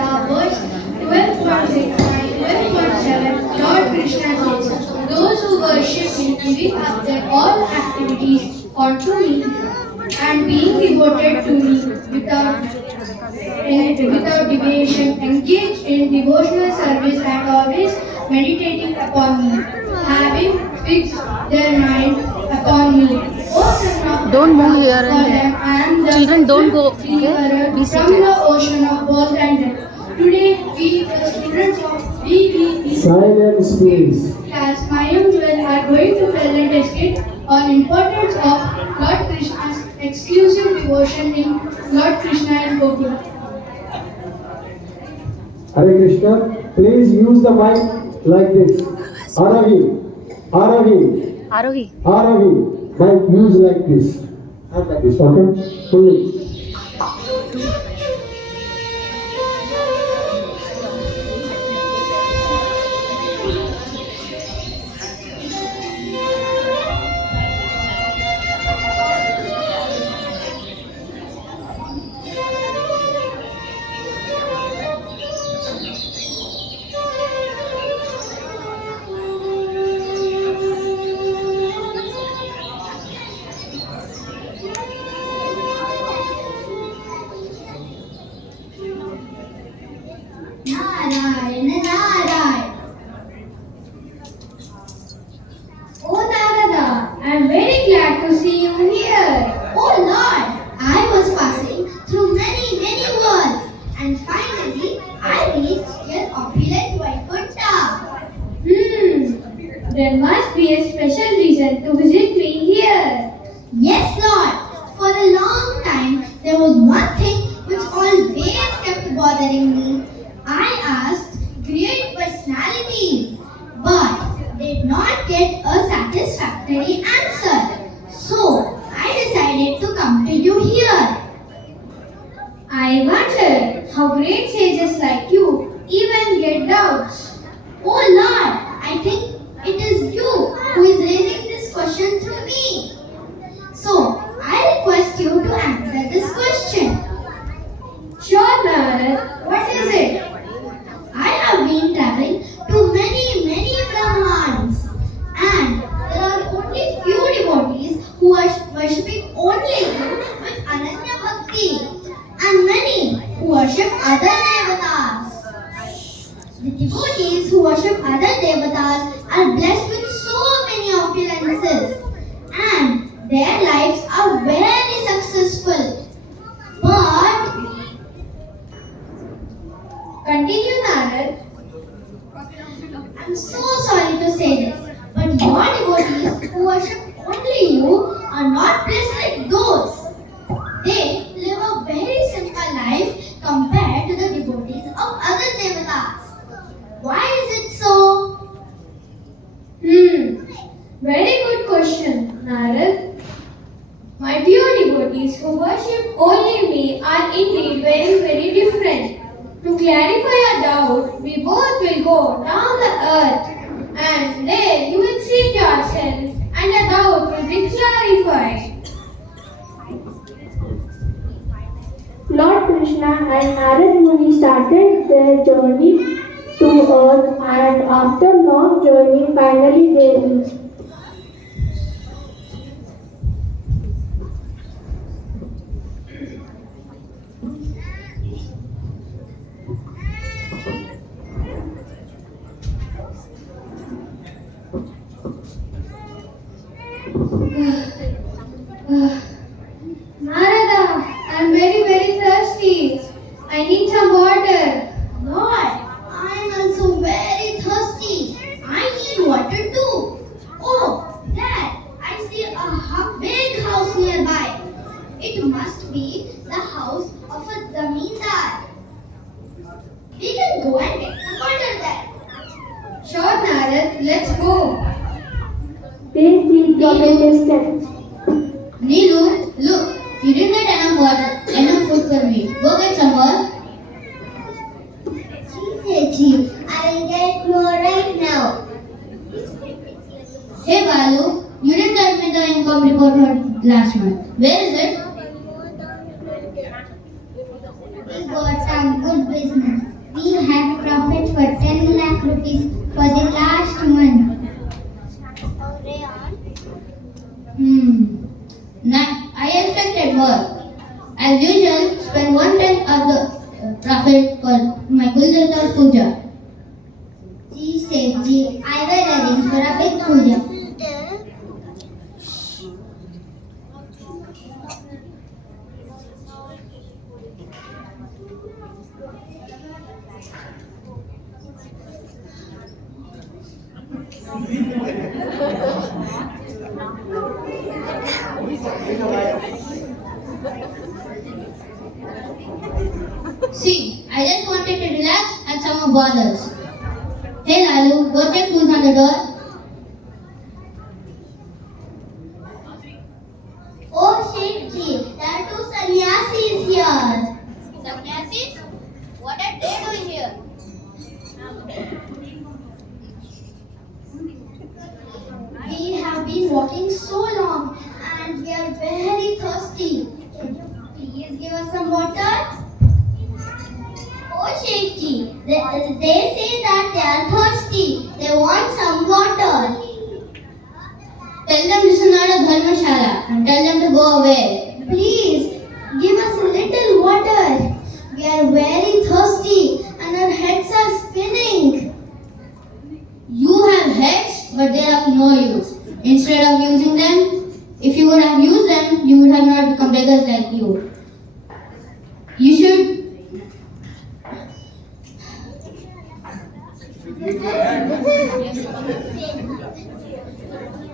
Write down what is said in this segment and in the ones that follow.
Gita, verse 12.6 and 12.7, Lord Krishna says, those who worship me, giving up their all activities onto me and being devoted to me without deviation, engaged in devotional service and always meditating upon me, having fixed their mind upon me. O Son of Don't move God, here for and them there. I am the Children, don't go. Okay? deliverer Be from seated. the ocean of birth and death. Today, we, the students of VVE Silence, please. class Mayam are going to present a skit on importance of Lord Krishna's exclusive devotion in Lord Krishna and Gokula. Hare Krishna, please use the mic like this. Aravi, Aravi, Arohi. Aravi. Mic use like this. Not like this, okay? Please. Narayana Narayana. Oh Narada, I am very glad to see you here. Oh Lord, I was passing through many worlds and finally I reached your opulent Vaikuntha. There must be a special reason to visit me here. Yes Lord, for a long time there was one thing which always kept bothering me. I asked great personalities but did not get a satisfactory answer. So I decided to come to you here. I wonder how great sages like you even get doubts. Oh Lord, I think it is you who is raising this question to me. So, I request you to answer this question. Sure, Narad, what is it? I have been traveling to many Brahmans and there are only few devotees who are worshipping only you with Ananya Bhakti and many who worship other devatas. The devotees who worship other devatas are blessed with so many opulences and their lives are very successful. But Continue, Narad. I'm so sorry to say this, but your devotees who worship only you are not blessed like those. They live a very simple life compared to the devotees of other devatas. Why is it so? Very good question, Narad. My dear devotees who worship only me are indeed very different. To clarify a doubt, we both will go down the earth and there you will seat yourself and the doubt will be clarified. Lord Krishna and Narad Muni started their journey to earth and after long journey finally they reached. Narada, I am very thirsty. I need some water. Lord, I'm also very thirsty. I need water too. Oh, Dad, I see a big house nearby. It must be the house of a zamindar. We can go and get some water there. Sure, Narad, let's go. They see from a distance. Neelu, look, you didn't get enough food for me. Go get some more. Chief, I will get more right now. Hey Balu, you didn't tell me the income report for last month. Where is it? We got some good business. rupees for the last month. I expected more. As usual, spend 1/10 of the profit for my Kuldevta's puja. Ji Sethji, I will arrange for a big puja. See, I just wanted to relax and some more bothers. Hey Lalu, go check who's on the door. Oh Sethji, there are two sannyasis here. Sannyasis? What are they doing here? We have been walking so long and we are very thirsty. Can you please give us some water? Oh Sethji, they say that they are thirsty. They want some water. Tell them this is not a dharmashala and tell them to go away. Please give us a little water. We are very thirsty and our heads are spinning. You have heads, but they are of no use. Instead of using them, if you would have used them, you would have not become beggars like you. You should.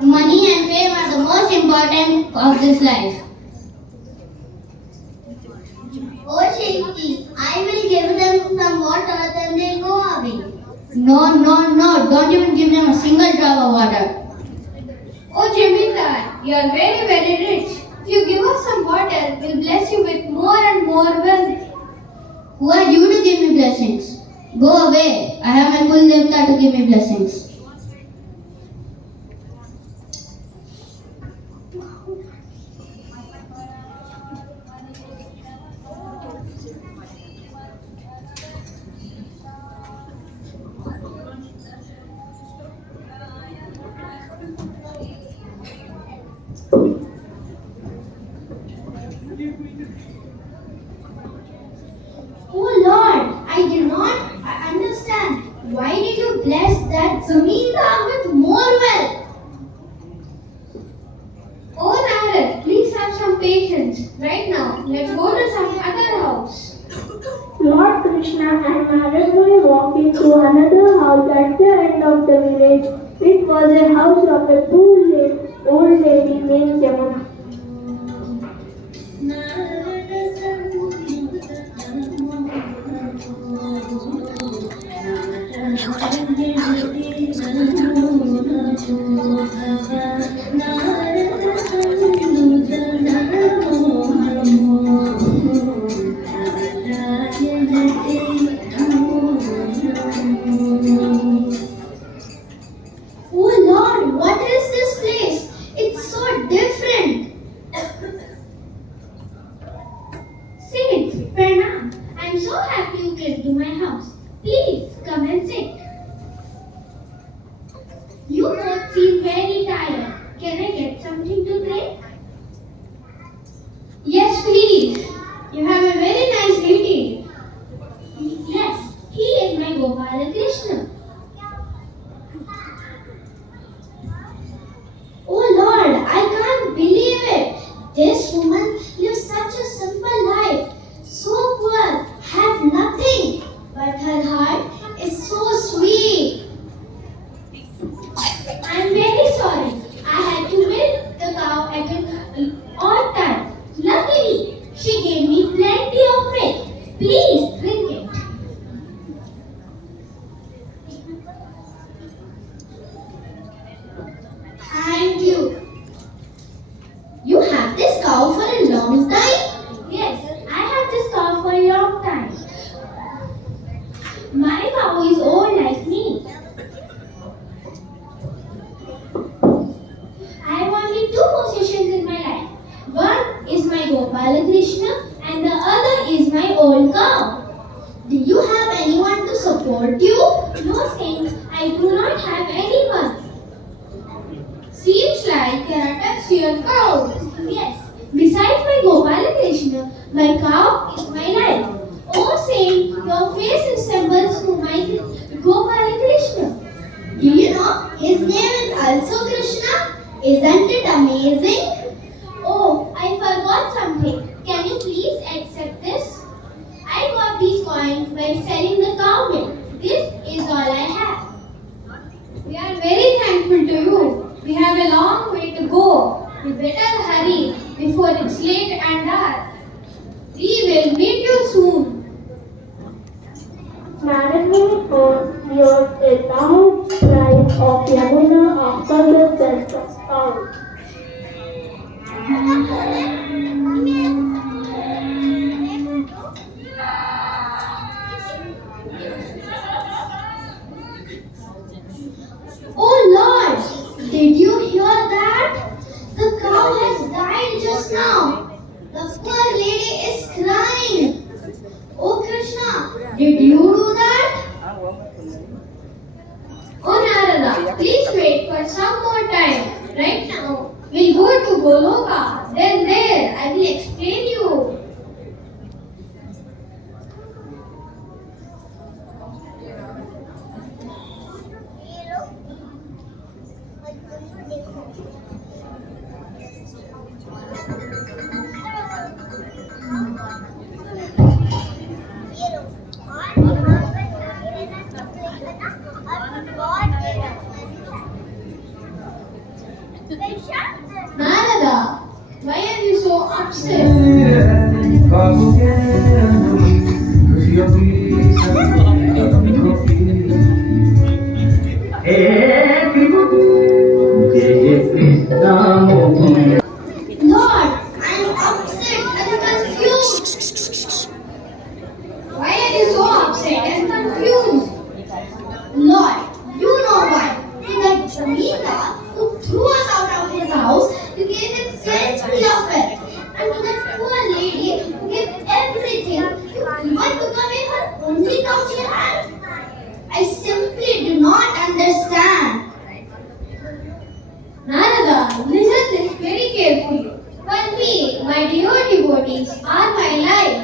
Money and fame are the most important of this life. Oh Shetty, I will give them some water, then they'll go away. No, don't even give them a single drop of water. Oh Jamindar, you are very, very rich. If you give us some water, we'll bless you with more and more wealth. Who are you to give me blessings? Go away. I have my Kul Devta to give me blessings. Oh Lord, I do not understand. Why did you bless that Zamindar with more wealth? Oh Narad, please have some patience. Right now, let's go to some other house. Lord Krishna and Narad were walking to another house at the end of the village. It was a house of a poor old lady named Yamuna. Oh Lord, what is this place? It's so different. Saints, Pranam. I'm so happy you came to my house. Please come and sit. You both seem very tired. Can I get something to drink? Yes, please. You have a very nice greeting. Yes, he is my Gopala Krishna. Oh Lord, I can't believe it. This woman lives such a simple life. So poor, has nothing. But her heart is so sweet. I'm very sorry. I had to milk the cow at an odd time. Luckily, she gave me plenty of milk. Please drink it. Thank you. You have this cow for a long time? Yes, I have this cow for a long time. My cow is old like me. I have only two possessions in my life. One is my Gopala Krishna and the other is my old cow. real cow. Yes, besides my Gopala Krishna, my cow is my life. Oh saint, your face resembles to my Gopala Krishna. Do you know his name is also Krishna? Isn't it amazing? Oh, I forgot something. Can you please accept this? I got these coins by selling the cow milk. This is all I have. We are very thankful to you. We have a long way to go. We better hurry before it's late and dark. We will meet you soon. Narad Muni owns a large tribe of Yamuna after the death of Saul. Oh Lord, did you hear that? The cow has died just now. The poor lady is crying. Oh Krishna, did you do that? Oh Narada, please wait for some more time. Right now, we'll go to Goloka. Then there, I will explain you. Narada, why are you so upset? Lord, I'm upset and confused. Why are you so upset and confused? Lord, you know why. That Zamindar who threw us out of his house, you gave him plenty of it. And to that poor lady who gave everything, you even took away her only cow she had. I simply do not understand. Narada, listen this very carefully. For me, my dear devotees are my life.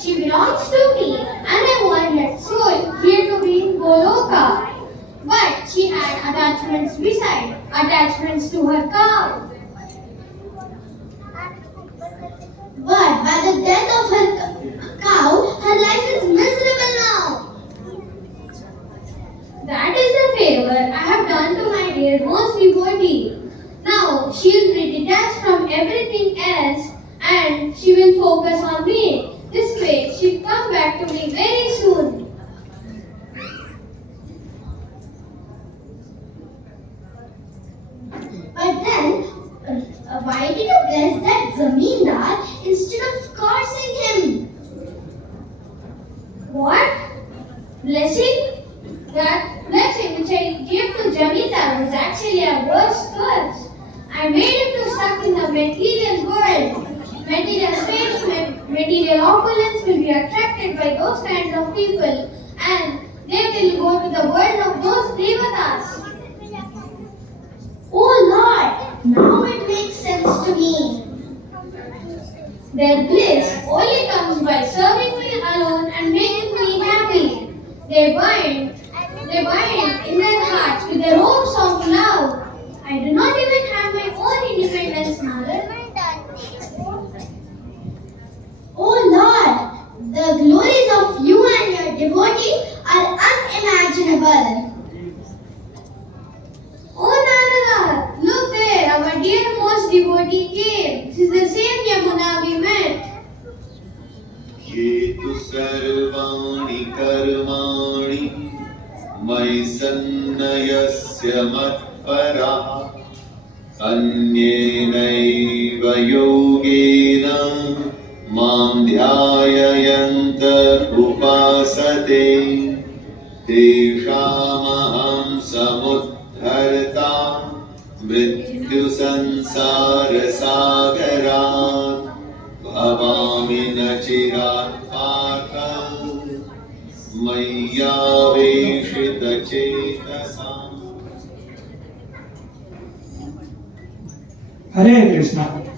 She belongs to me and I want that soul here to be in Goloka. But she had attachments beside, attachments to her cow. But by the death of her cow, her life is miserable now. That is the favor I have done to my dear most devotee. Now she will be detached from everything else and she will focus on me. This way she will come back to me very soon. But then, why did you bless that Zamindar instead of cursing him? What? Blessing? That blessing which I gave to Jamindar was actually a worse curse. I made him to stuck in the material world. Material fame, material opulence will be attracted by those kinds of people and they will go to the world of those devatas. Oh Lord, now it makes sense to me. Their bliss only comes by serving me alone and making me happy. They bind in their hearts with the ropes of love. I do not even have my own independence, Narad. Oh Lord, the glories of you and your devotee are unimaginable. Oh Narada, look there, our dearmost devotee came. This is the same Yamuna we met. ये तु सर्वाणि कर्माणि मयि सन्न्यस्य मत्पराः अन्येनैव योगेन मां ध्यायन्त उपासते तेषामहं समुद्धर्ता मृत्युसंसारसागरात् भवामि न चिरात् पार्थः मय्यावेशितचेतसाम्। Hare Krishna.